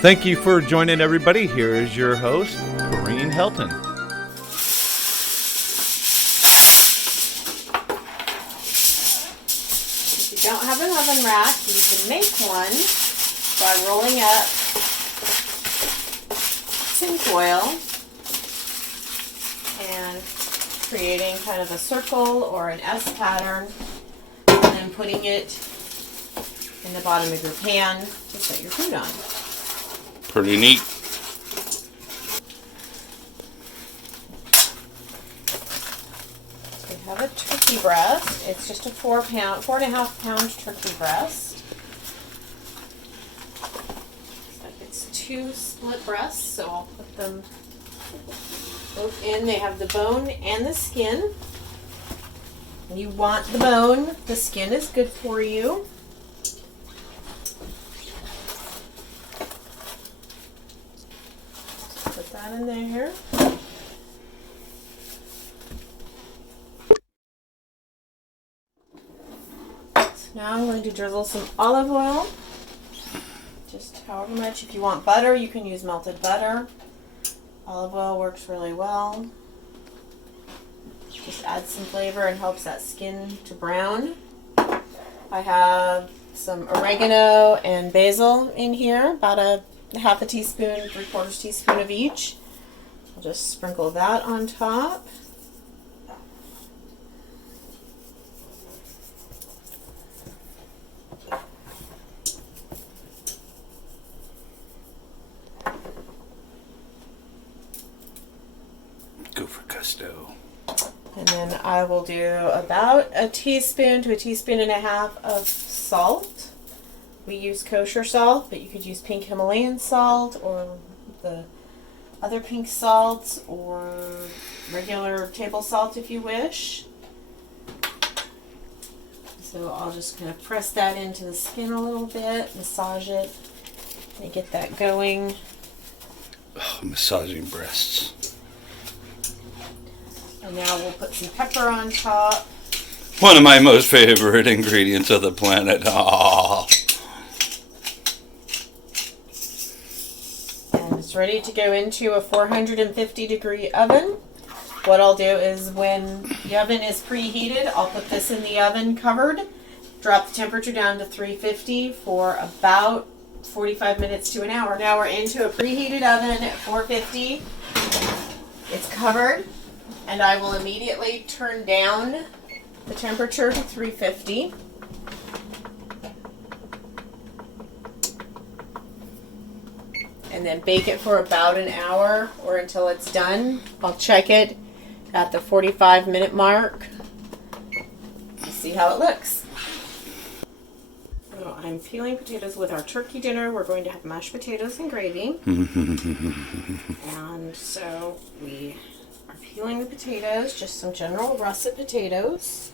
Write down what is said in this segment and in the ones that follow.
Thank you for joining everybody. Here is your host, Corine Helton. If you don't have an oven rack, you can make one by rolling up tin foil and creating kind of a circle or an S pattern, and then putting it in the bottom of your pan to set your food on. Pretty neat. We have a turkey breast. It's just a 4.5 pound turkey breast. So it's 2 split breasts, so I'll put them both in. They have the bone and the skin. You want the bone. The skin is good for you. Put that in there. So now I'm going to drizzle some olive oil. Just however much. If you want butter, you can use melted butter. Olive oil works really well. Just adds some flavor and helps that skin to brown. I have some oregano and basil in here, about a half a teaspoon, 3/4 teaspoon of each. I'll just sprinkle that on top. Go for gusto. And then I will do about a teaspoon to a teaspoon and a half of salt. We use kosher salt, but you could use pink Himalayan salt or the other pink salts or regular table salt if you wish. So I'll just kind of press that into the skin a little bit, massage it, and get that going. Oh, massaging breasts. And now we'll put some pepper on top. One of my most favorite ingredients of the planet. Oh. And it's ready to go into a 450 degree oven. What I'll do is when the oven is preheated, I'll put this in the oven covered, drop the temperature down to 350 for about 45 minutes to an hour. Now we're into a preheated oven at 450. It's covered, and I will immediately turn down the temperature to 350. And then bake it for about an hour or until it's done. I'll check it at the 45-minute mark to see how it looks. So I'm peeling potatoes with our turkey dinner. We're going to have mashed potatoes and gravy. And so we are peeling the potatoes, just some general russet potatoes.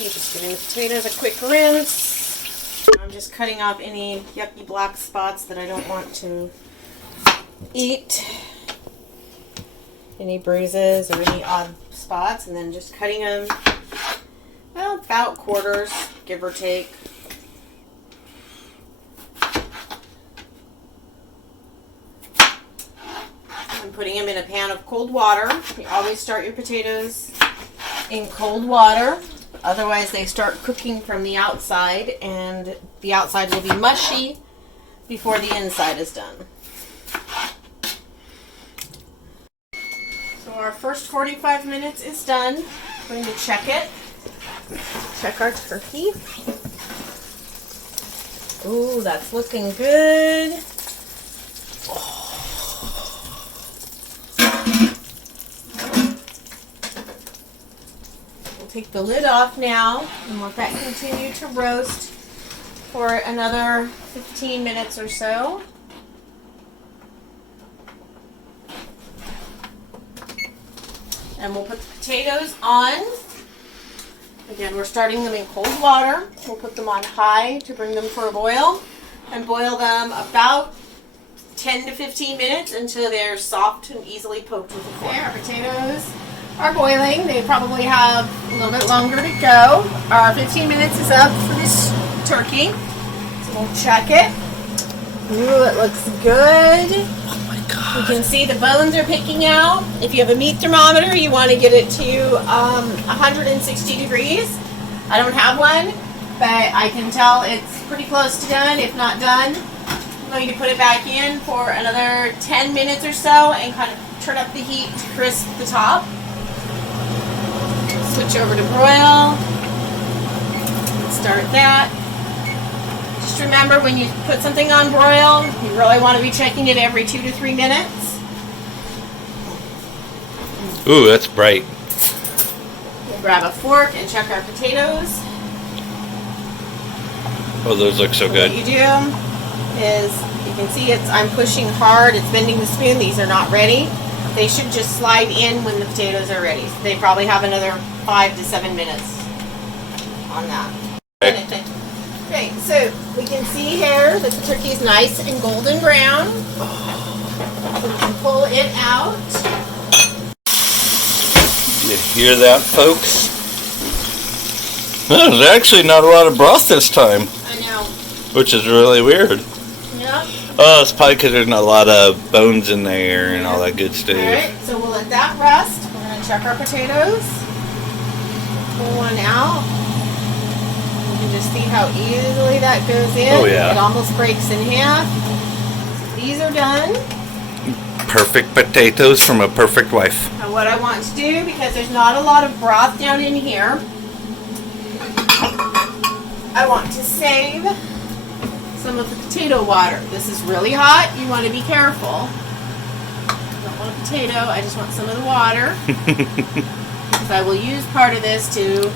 You're just giving the potatoes a quick rinse. I'm just cutting off any yucky black spots that I don't want to eat. Any bruises or any odd spots, and then just cutting them, well, about quarters, give or take. I'm putting them in a pan of cold water. You always start your potatoes in cold water. Otherwise, they start cooking from the outside, and the outside will be mushy before the inside is done. So our first 45 minutes is done. I'm going to check it. Check our turkey. Ooh, that's looking good. Take the lid off now and let that continue to roast for another 15 minutes or so. And we'll put the potatoes on. Again, we're starting them in cold water. We'll put them on high to bring them for a boil and boil them about 10 to 15 minutes until they're soft and easily poked with a fork. Our potatoes are boiling. They probably have a little bit longer to go. Our 15 minutes is up for this turkey. So we'll check it. Ooh, it looks good. Oh my God. You can see the bones are picking out. If you have a meat thermometer, you want to get it to 160 degrees. I don't have one, but I can tell it's pretty close to done, if not done. I'm going to put it back in for another 10 minutes or so and kind of turn up the heat to crisp the top. Switch over to broil. Start that. Just remember, when you put something on broil, you really want to be checking it every 2 to 3 minutes. Ooh, that's bright. We'll grab a fork and check our potatoes. Oh, those look so good. What you do is, you can see I'm pushing hard, it's bending the spoon. These are not ready. They should just slide in when the potatoes are ready. So they probably have another 5 to 7 minutes on that. Okay, so we can see here that the turkey is nice and golden brown. So we can pull it out. You hear that, folks? There's actually not a lot of broth this time, I know. which is really weird. Yeah. Oh, it's probably because there's not a lot of bones in there and all that good stuff. Alright, so we'll let that rest. We're going to check our potatoes. Pull one out. You can just see how easily that goes in. Oh, yeah. It almost breaks in half. So these are done. Perfect potatoes from a perfect wife. Now what I want to do, because there's not a lot of broth down in here, I want to save some of the potato water. This is really hot. You want to be careful. I don't want a potato. I just want some of the water. Because I will use part of this to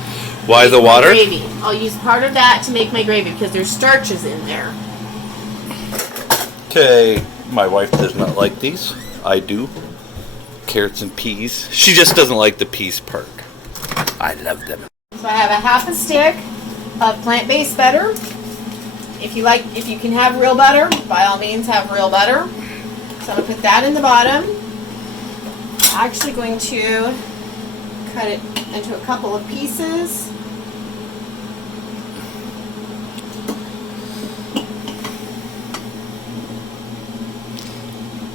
Why make the my water? gravy. I'll use part of that to make my gravy because there's starches in there. Okay, my wife does not like these. I do. Carrots and peas. She just doesn't like the peas part. I love them. So I have a half a stick of plant-based butter. If you can have real butter, by all means have real butter. So I'm going to put that in the bottom. I'm actually going to cut it into a couple of pieces.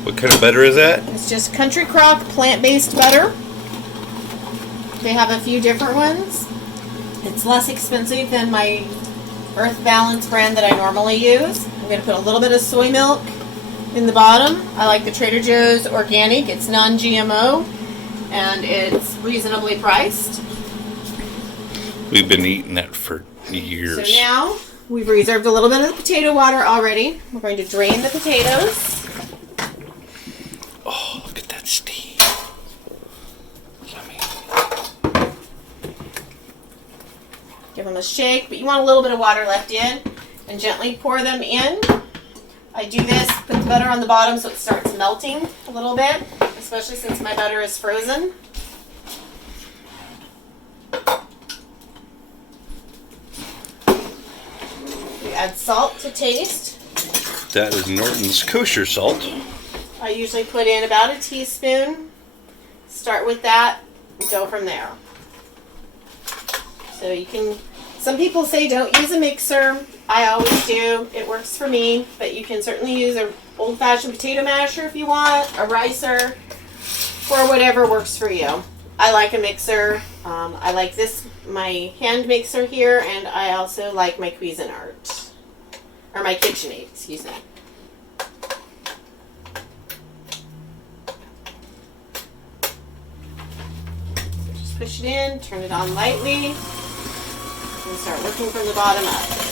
What kind of butter is that? It's just Country Crock plant-based butter. They have a few different ones. It's less expensive than my Earth Balance brand that I normally use. I'm going to put a little bit of soy milk in the bottom. I like the Trader Joe's organic. It's non-GMO and it's reasonably priced. We've been eating that for years. So now we've reserved a little bit of the potato water already. We're going to drain the potatoes. Oh, look at that steam. Yummy. Give them a shake, but you want a little bit of water left in and gently pour them in. I do this, put the butter on the bottom so it starts melting a little bit, especially since my butter is frozen. You add salt to taste. That is Norton's kosher salt. I usually put in about a teaspoon. Start with that and go from there. So you can, some people say don't use a mixer. I always do. It works for me, but you can certainly use an old-fashioned potato masher if you want, a ricer, or whatever works for you. I like a mixer. I like this, my hand mixer here, and I also like my Cuisinart, or my KitchenAid, excuse me. Just push it in, turn it on lightly, and start working from the bottom up.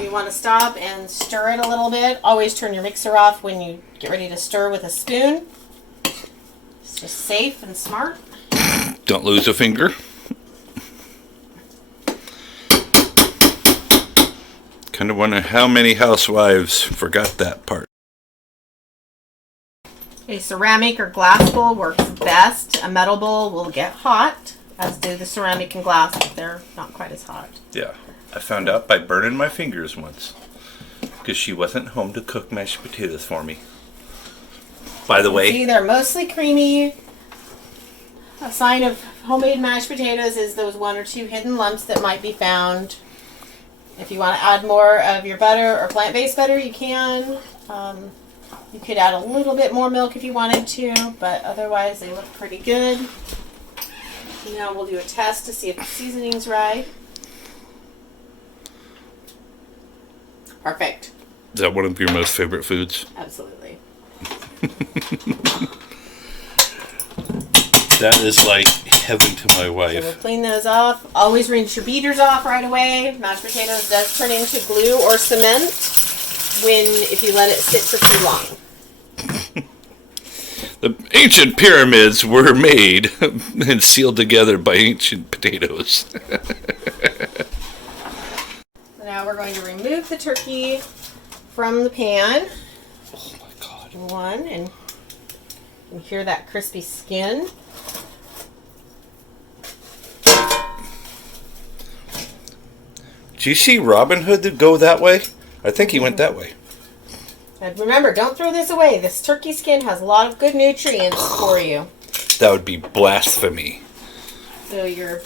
You want to stop and stir it a little bit. Always turn your mixer off when you get ready to stir with a spoon. It's just safe and smart. Don't lose a finger. Kind of wonder how many housewives forgot that part. A ceramic or glass bowl works best. A metal bowl will get hot, as do the ceramic and glass, but they're not quite as hot. Yeah, I found out by burning my fingers once because she wasn't home to cook mashed potatoes for me. by the way. See, they're mostly creamy. A sign of homemade mashed potatoes is those 1 or 2 hidden lumps that might be found. If you want to add more of your butter or plant-based butter, you can. You could add a little bit more milk if you wanted to, but otherwise they look pretty good. Now we'll do a test to see if the seasoning's right. Perfect. Is that one of your most favorite foods? Absolutely. That is like heaven to my So wife. we'll clean those off. Always rinse your beaters off right away. Mashed potatoes does turn into glue or cement if you let it sit for too long. The ancient pyramids were made and sealed together by ancient potatoes. Now we're going to remove the turkey from the pan. Oh my God. One, and you can hear that crispy skin. Do you see Robin Hood go that way? I think he went that way. And remember, don't throw this away. This turkey skin has a lot of good nutrients for you. That would be blasphemy. So your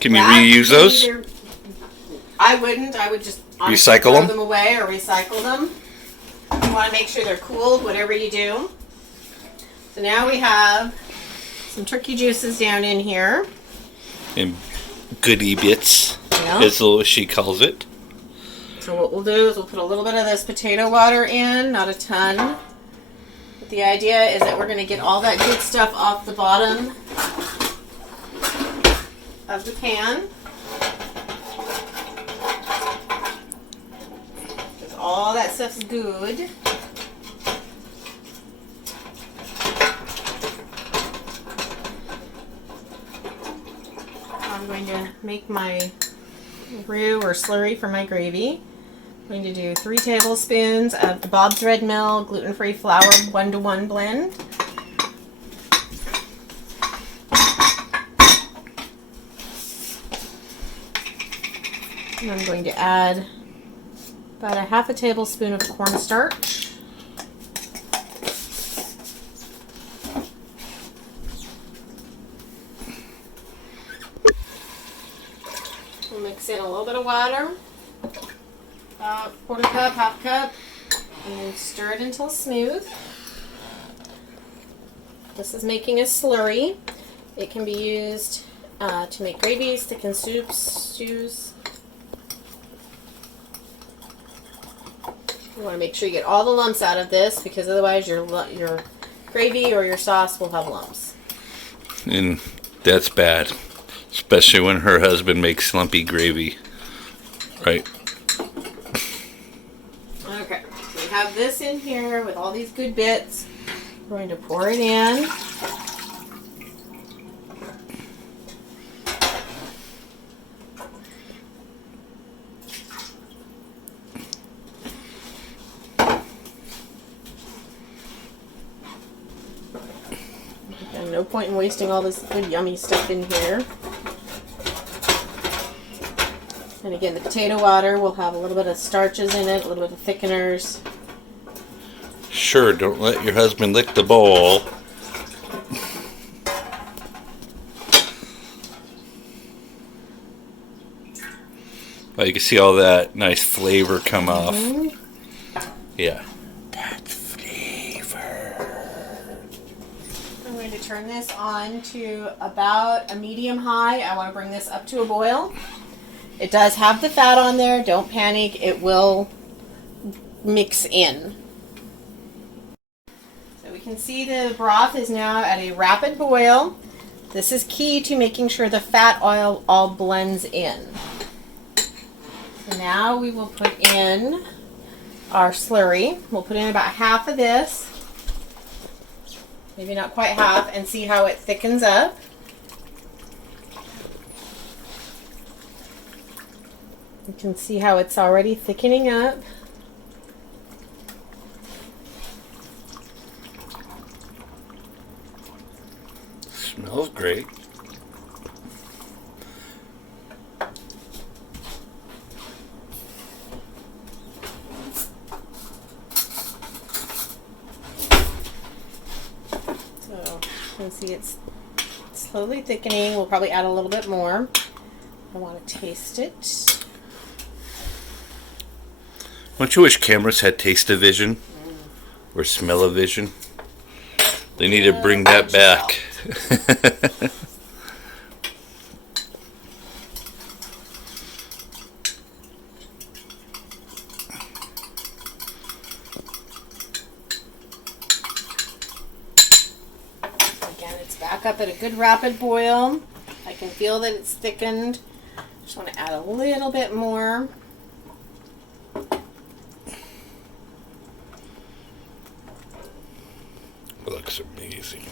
Can you reuse those? I wouldn't. I would just Recycle throw them? them away or recycle them. You want to make sure they're cooled, whatever you do. So now we have some turkey juices down in here. And goodie bits, Yeah. as she calls it. So what we'll do is we'll put a little bit of this potato water in, not a ton. But the idea is that we're going to get all that good stuff off the bottom of the pan. Because all that stuff's good. I'm going to make my roux or slurry for my gravy. I'm going to do 3 tablespoons of the Bob's Red Mill gluten-free flour 1-to-1 blend. And I'm going to add about a half a tablespoon of cornstarch. We'll mix in a little bit of water, about 1/4 cup, 1/2 cup, and stir it until smooth. This is making a slurry. It can be used to make gravies, thicken soups, stews. You want to make sure you get all the lumps out of this, because otherwise your gravy or your sauce will have lumps. And that's bad. Especially when her husband makes lumpy gravy. Right? Okay, so we have this in here with all these good bits. We're going to pour it in. And no point in wasting all this good yummy stuff in here. And again, the potato water will have a little bit of starches in it, a little bit of thickeners. Sure, don't let your husband lick the bowl. Well, you can see all that nice flavor come off. Yeah. That's flavor. I'm going to turn this on to about a medium high. I want to bring this up to a boil. It does have the fat on there. Don't panic. It will mix in. So we can see the broth is now at a rapid boil. This is key to making sure the fat oil all blends in. So now we will put in our slurry. We'll put in about half of this. Maybe not quite half, and see how it thickens up. You can see how it's already thickening up. Smells great. So you can see it's slowly thickening. We'll probably add a little bit more. I want to taste it. Don't you wish cameras had taste-o-vision or smell-o-vision? They need to bring that back. Again, it's back up at a good rapid boil. I can feel that it's thickened. Just want to add a little bit more. Looks amazing.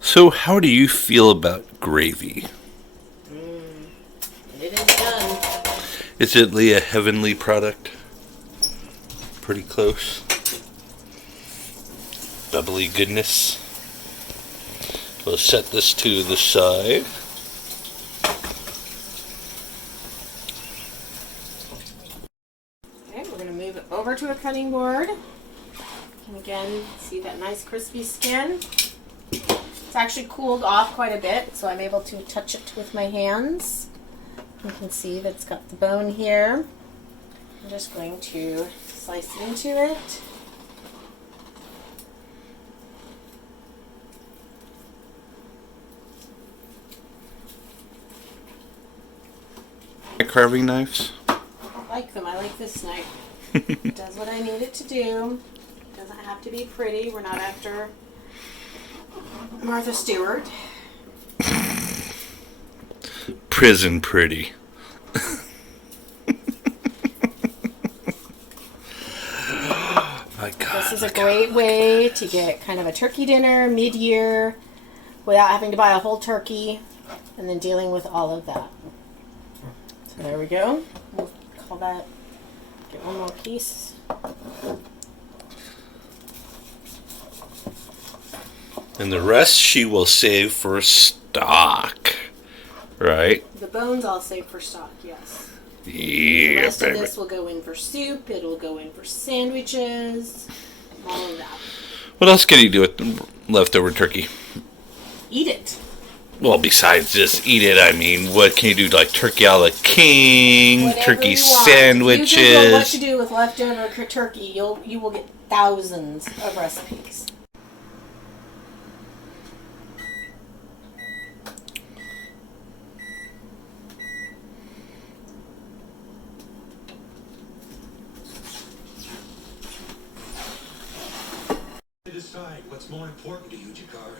So, how do you feel about gravy? It is done. Is it a heavenly product? Pretty close. Bubbly goodness. We'll set this to the side. Okay, we're going to move it over to a cutting board. And again, see that nice crispy skin? It's actually cooled off quite a bit, so I'm able to touch it with my hands. You can see that it's got the bone here. I'm just going to slice into it. Carving knives? I like them. I like this knife. It does what I need it to do. It doesn't have to be pretty. We're not after Martha Stewart. Prison pretty. My God. This is a great way to get kind of a turkey dinner mid-year without having to buy a whole turkey and then dealing with all of that. So there we go. We'll call that, get one more piece. And the rest she will save for stock. Right? The bones I'll save for stock, yes. The Yeah, rest of baby. this will go in for soup, it'll go in for sandwiches, all of that. What else can you do with leftover turkey? Eat it. Well, besides just eat it, I mean, what can you do? Like turkey a la king, Whatever turkey you want. sandwiches. If you Google what to do with leftover turkey, you will get thousands of recipes. Decide what's more important to you, Jakar.